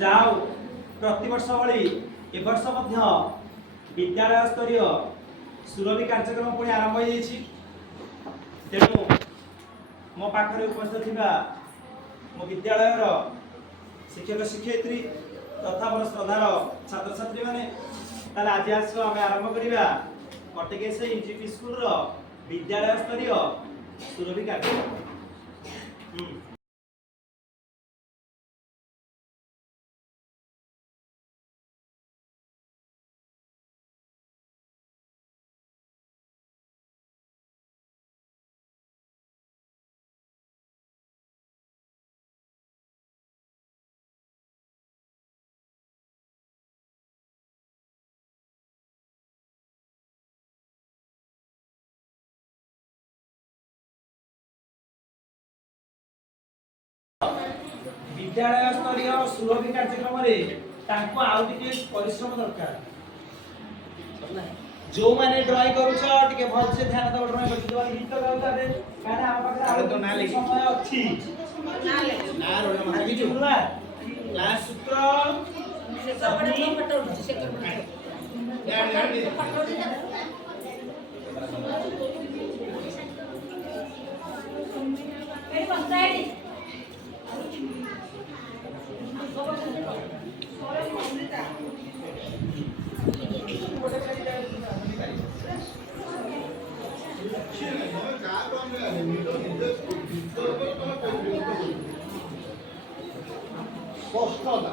जाओ प्रतिवर्ष भली ए वर्ष मध्य विद्यालय स्तरीय सुरभि कार्यक्रम पुणी आरंभ हो तेणु मो पाखरे उपस्थित थिबा मो विद्यालय शिक्षक शिक्षयित्री तथा मोर श्रद्धार छात्र छात्री माने ताले आज आस आम आरंभ करिबा कटकेश्वर यूजीपी स्कूल रो विद्यालय स्तरीय सुरभि कार्यक्रम। विद्यालय स्तरीय सुरभि कार्यक्रम परिश्रम दरकार जो माने ड्राइंग करूछ टिके भल से ध्यान दो ड्राइंग करछ तो गीत गाउता दे माने आ पाखरे तो ना लिखि समय अछि ना रोल नंबर लिखि जुला क्लास सूत्र शेखर बड़ा फोटो शेखर बड़ा यार फोटो दे मेरी पंचायत Posta da.